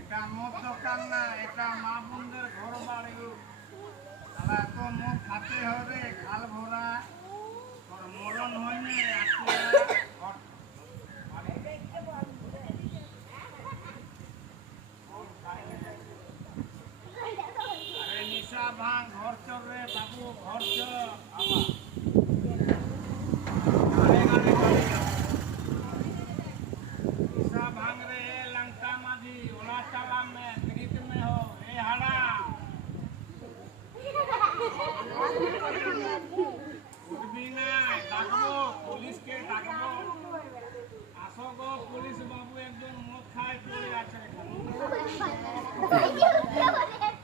এটা মদ দোকান না, এটা মা বোনদের ঘর বাড়ি। তারা এত মদ খাতে হবে খাল ভরা, তোর মরণ হয়নি নিশা ভাঙ ঘর চল রে বাবু, ঘর চল।